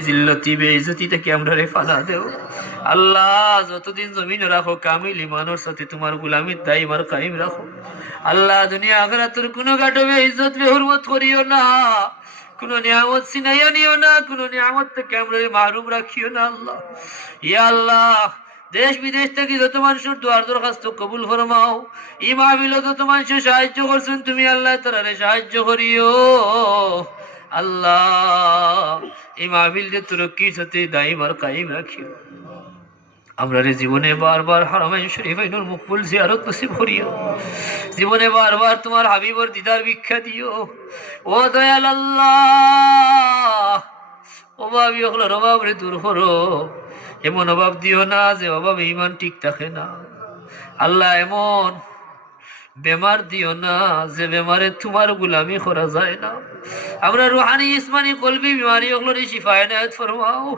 জিল্লতি বেইজ্জতি থেকে আমরা রেফানা দেও আল্লাহ। যতদিন জমিন রাখো কামিল ইমানের সাথে তোমার গুলামির দায়ী আর কায়েম রাখো আল্লাহ। দুনিয়া আখিরাতের কোনো গাটো বেইজ্জত বেহুরমত করিও না, কোনো নিয়ামত ছিনাইয়া নিও না, কোনো নিয়ামত থেকে আমরা মাহরুম রাখিও না আল্লাহ। ইয়া আল্লাহ, দেশ বিদেশ থেকে যত মানুষের দোয়ার দরখাস্ত কবুল ফরমাও। এই মাহফিলে যত মানুষের সাহায্য করছেন তুমি আল্লাহ তাআলারে সাহায্য করিও আল্লাহ। এই মাহফিলকে তুরক্কির সাথে দায়ম আর কায়েম রাখিও। আমরা জীবনে বারবার হারামাইন শরীফাইনুর মকবুল জিয়ারত নসিব করিও। জীবনে বারবার তোমার হাবিবর দিদার ভিক্ষা দিও ও দয়াল আল্লাহ। অভাবী হলোর অভাব রে দূর করো। এমন অভাব দিও না যে অভাবে ইমান ঠিক থাকে না আল্লাহ। এমন বেমার দিও না যে বেমারে তোমার গুলামি করা যায় না। আমরা রুহানি ইসমানি কলবি বিমারি ওগুলোর শিফা এনায়েত ফরমাও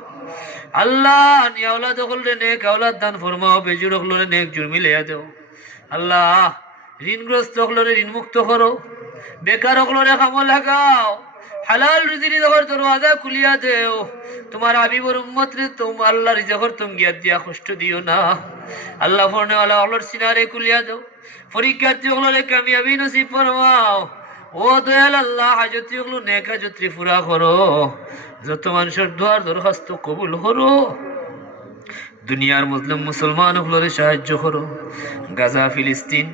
আল্লাহ। নিয়া औलाद ওগুলোরে নেক औलाद দান ফরমাও। বেজুর ওগুলোরে নেক জুর মিলাইয়া দেও আল্লাহ। ঋণগ্রস্ত ওগুলোরে ঋণ মুক্ত করো। বেকার ওগুলোরে কামে লাগাও। হালাল রিজিক দেওয়ার দরওয়াজা খুলিয়া দেও। তোমার হাবিবর উম্মত রে তুমি আল্লাহ রিজকর তুমি গিয়া দিয়া কষ্ট দিও না আল্লাহ। ফরনে ওয়ালা ওগুলোর সিনারে খুলিয়া দেও। পরীক্ষার্থী ওগুলোরে কামিয়াবি নসিব ফরমাও ও দয়াল আল্লাহ। হাজতি ওগুলো নেক হাজতি পুরা করো। যত মানুষের দোয়ার দরখাস্ত কবুল করো। দুনিয়ার মুসলিম মুসলমান ওগুলোরে সাহায্য করো। গাজা, ফিলিস্তিন,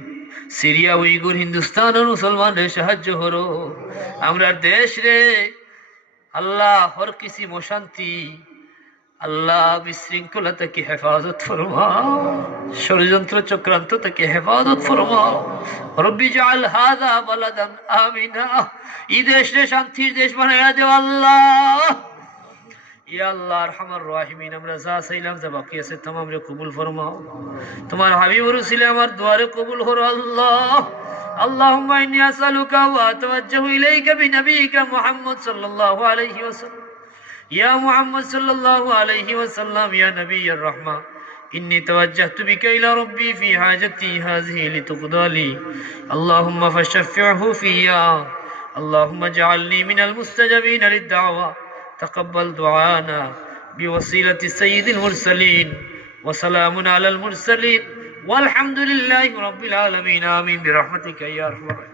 সিরিয়া, উইগুর, হিন্দুস্তানের মুসলমানরে সাহায্য করো। আমরা দেশ রে আল্লাহ হর কিসিম অশান্তি আল্লাহ বিশৃঙ্খলা থেকে হেফাজত ফরমাও। ষড়যন্ত্র চক্রান্ত থেকে হেফাজত ফরমাও। রব্বি জাআল হাযা বালাদান আমিনা। এই দেশে শান্তির দেশ বানাইয়া দেও আল্লাহ। ইয়া আল্লাহ আরহামার রাহিমিন, আমরা যা চাইলাম যা বাকি আছে तमाम রে কবুল ফরমাও। তোমার হাবিবুর উসিলে আমার দোয়ারে কবুল করো আল্লাহ। আল্লাহুম্মা ইন্নী আসআলুকা ওয়া আতাওয়াজ্জাহু ইলাইকা বিনবিয়িকা মুহাম্মদ সাল্লাল্লাহু আলাইহি ওয়াসাল্লাম। ইয়া মুহাম্মদ সাল্লাল্লাহু আলাইহি ওয়াসাল্লাম, ইয়া নবিয়্যুর রাহমা, ইন্নী তাওয়াজ্জাহতু বিকা ইলা রাব্বি ফি হাজাতি হাযিহি লিতুকদা লি। আল্লাহুম্মা ফাশফি'হু ফিয়া। আল্লাহুম্মা জাআলনি মিনাল মুস্তাজাবিনা লিদ-দাওয়া। تقبل دعانا بوسيلة سيد المرسلين وسلام على المرسلين والحمد لله رب العالمين آمين برحمتك يا أرحم الراحمين.